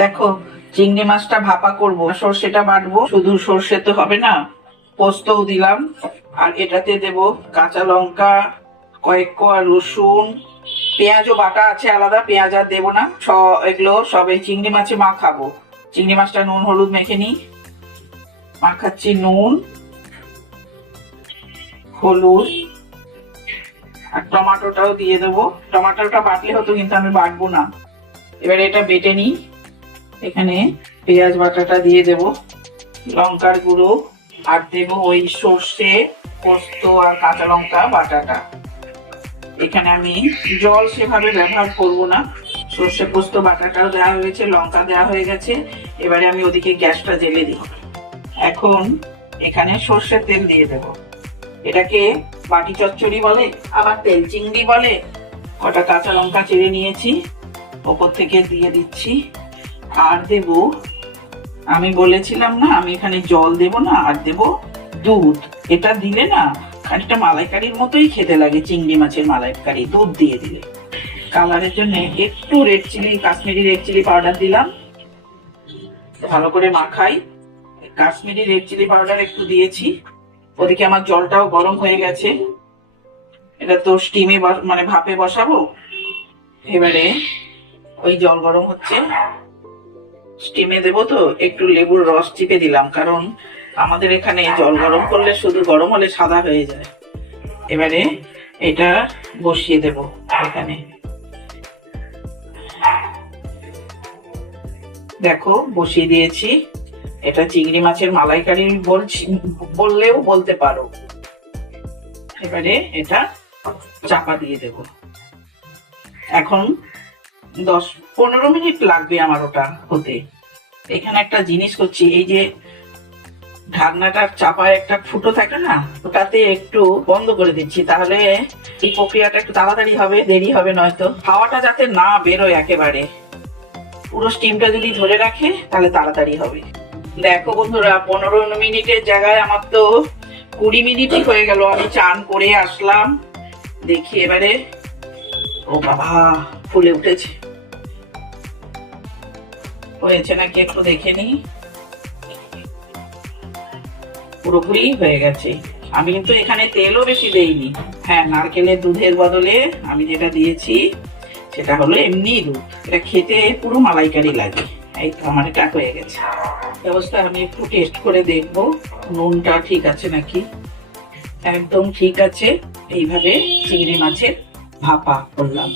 দেখো, চিংড়ি মাছটা ভাপা করব, সর্ষেটা বাটবো। শুধু সর্ষে তো হবে না, পোস্তও দিলাম, আর এটাতে দেব কাঁচা লঙ্কা, কয়েক কোয়া রসুন, পেঁয়াজও বাটা আছে আলাদা, পেঁয়াজ আর দেবো না। এগুলো সব এই চিংড়ি মাছে মাখাবো। চিংড়ি মাছটা নুন হলুদ মেখে নিই। মাখাচ্ছি নুন হলুদ, আর টমেটোটাও দিয়ে দেবো। টমেটোটা বাটলে হতো, কিন্তু আমি বাটবো না। এবারে এটা বেটে নিই। এখানে পেঁয়াজ বাটাটা দিয়ে দেব, লঙ্কার গুঁড়ো, আর দেব ওই সর্ষে পোস্ত আর কাঁচা লঙ্কা বাটাটা। এখানে আমি জল সেভাবে ব্যবহার করব না। সর্ষে পোস্ত বাটাটাও দেওয়া হয়েছে, লঙ্কা দেওয়া হয়ে গেছে। এবারে আমি ওদিকে গ্যাসটা জ্বেলে দিই। এখন এখানে সর্ষের তেল দিয়ে দেব। এটাকে বাটি চচ্চড়ি বলে, আবার তেল চিংড়ি বলে। কটা কাঁচা লঙ্কা চিড়ে নিয়েছি, ওপর থেকে দিয়ে দিচ্ছি। আর দেব, আমি বলেছিলাম না আমি এখানে জল দেব না, আর দেব দুধ। এটা দিলে না খানিকটা মালাইকারির মতোই খেতে লাগে, চিংড়ি মাছের মালাইকারি দুধ দিয়ে দিলে। কালারের জন্য একটু red chilli, Kashmiri red chilli powder দিলাম। ভালো করে মাখাই। কাশ্মীরি রেড চিলি পাউডার একটু দিয়েছি। ওদিকে আমার জলটাও গরম হয়ে গেছে। এটা তো স্টিমে মানে ভাপে বসাবো। এবারে ওই জল গরম হচ্ছে, স্টিমে দেবো তো একটু লেবুর রস চিপে দিলাম, কারণ আমাদের এখানে জল গরম করলে শুধু গরম হলে সাদা হয়ে যায়। এবারে এটা বসিয়ে দেব এখানে। দেখো বসিয়ে দিয়েছি। এটা চিংড়ি মাছের মালাইকারি বললেও বলতে পারো। এবারে এটা চাপা দিয়ে দেব। এখন 10-15 মিনিট লাগবে আমার ওটা হতে। এখানে একটা জিনিস করছি, এই যে ঢাকনাটার চাপায় একটা ফুটো থাকে না, ওটাতে একটু বন্ধ করে দিচ্ছি, তাহলে এই প্রক্রিয়াটা একটু তাড়াতাড়ি হবে, দেরি হবে নয়তো। হাওয়াটা যাতে না বেরোয় একেবারে, পুরো স্টিমটা যদি ধরে রাখে তাহলে তাড়াতাড়ি হবে। দেখো বন্ধুরা, 15 মিনিটের জায়গায় আমার তো 20 মিনিটই হয়ে গেল। আমি চান করে আসলাম, দেখি এবারে। ও বাবা, ফুলে উঠেছে। হয়েছে নাকি একটু দেখে নি। পুরোপুরি হয়ে গেছে। আমি কিন্তু এখানে তেলও বেশি দেইনি। হ্যাঁ, নারকেলের দুধের বদলে আমি যেটা দিয়েছি সেটা হলো এমনি দুধ। এটা খেতে পুরো মালাইকারি লাগে। এই তো আমার এটা হয়ে গেছে। অবস্থা আমি একটু টেস্ট করে দেখবো নুনটা ঠিক আছে নাকি। একদম ঠিক আছে। এইভাবে চিংড়ি মাছের ভাপা করলাম।